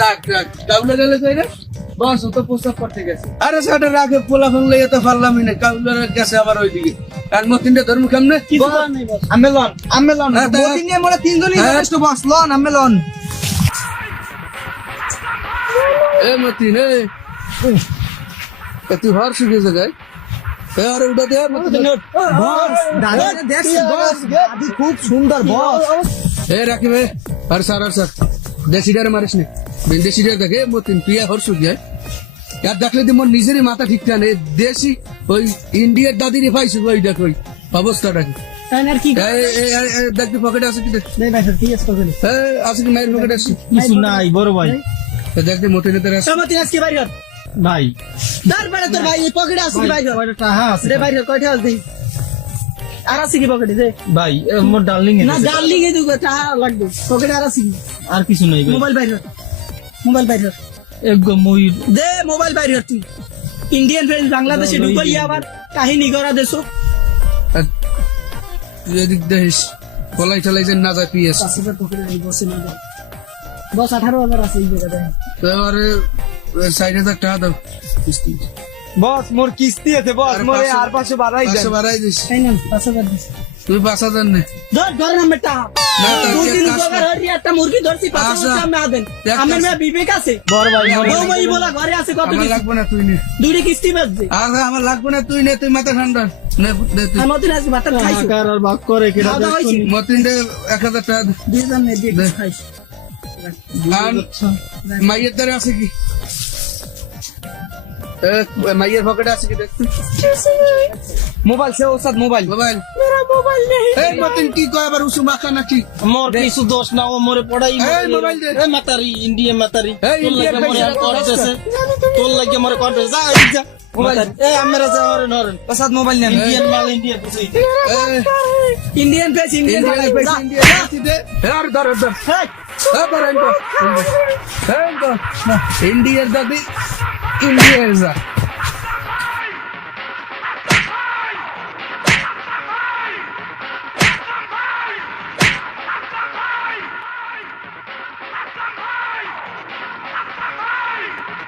রাখ কাউলে গেলে কই রে বস ও তো প্রস্তাব করতে গেছে আরে সেটা রাখে পোলা ফোন লইয়া তো পারলামই না কাউলের গেছে আবার ওইদিকে কারণ মতিনটা ধর্ম কেমনে আমেলন মতিন নিয়ে মোরা তিনজনই যথেষ্ট বস লন আমেলন এ মতিন এ তুই হর শুকিয়ে জায়গায় আরে উঠা দে মতিন বস দাদা দেখছি বস দাদি খুব সুন্দর বস এ রাখি ভাই আর স্যার দেশিডারে মারিস নে বিদেশিডারে দেখে মতিন পিয়া হর শুকিয়ে यार देखले दी मोर निजेरी माथा ठीक था ने देसी ওই ইন্ডিয়ার দাদিরে পাইছো ওই দেখ ওই অবস্থাটা কি তাইনার কি দেখ দি পকেটে আছে কি দেখ নাই ভাই স্যার কি আছে পকেটে আছে কি মাইর পকেটে আছে কিছু নাই বড় ভাই দেখ দি মোটে নেতে আছে সমতি আজকে বাইরে ভাই দার বড় তোর ভাই পকেটে আছে কি বাইরে ওইটা টাহা আছে রে বাইরে কয়টা আছে দেই আর আছে কি পকেটে দে ভাই মোর ডার্লিং না ডার্লিং এ দুটো টাহা লাগবে পকেটে আর আছে কি আর কিছু নাই ভাই মোবাইল বাইরে একদম ময়ূর দে মোবাইল বাইরে তুই ইন্ডিয়ান ফ্রেন্ড বাংলাদেশে ঢুকাই আবার কাহিনী করা দেশো তুই এদিক দেখিস পলাই ঠলাই যে না যায় পিএস 5,000 পকেটে এই বসে না যায় বস 18,000 আছে এই জায়গাতে তো আর 60,000 টাকা দাও কিস্তি বস মোর কিস্তি আছে বস মোরে আর 500 বাড়াই দেন 500 বাড়াই দিস তাই না 5,000 দিস তুই 5,000 নে ধর নাম্বার টাকা না, দুই দিন কাজ উপকার হরি একটা মুরগি ধরছি 5,000 টাকা না দেন আমার মেয়ে বিবেক আছে বড় ভাই বউ বলা ঘরে আছে কত আমার লাগবে না তুই নে দুইটা কিস্তি বাজছে আরে আমার লাগবে না তুই নে তুই মাথা ঠান্ডা নে দে তুই আমার দিন আজকে ভাত খাইছো কার আর ভাগ করে কেডা খাওয়া দাওয়া হয়েছে? মতিন দে 1000 টাকা দে। দিয়ে যান নে দিয়ে দে। খাইছো আর মাইয়ের দ্বারা আছে কি মাইয়ের পকেটে আছে কি দেখ মোবাইল সে ওস্তাদ মোবাইল মোবাইল मेरा मोबाइल नहीं এই মতিন কি কয় আবার উসু মাখা নাকি মোর কিছু দোষ না ও মোরে পড়াই এই মোবাইল দে। এ মাতারি ইন্ডিয়া মাতারি এই তোর ইন্ডিয়ার লাগে মোরে পয়সা আর করতেছে তোর লাগে মোরে করতেছে যা এই যা মোবাইল এ আমরা যা হরে নরেন प्रसाद मोबाइल नहीं ইন্ডিয়ান মাল ইন্ডিয়া বুঝি इंडियन फेस इंडियन আর ধর ধর हे ইন্ডিয়ার দাদি ইন্ডিয়ার যা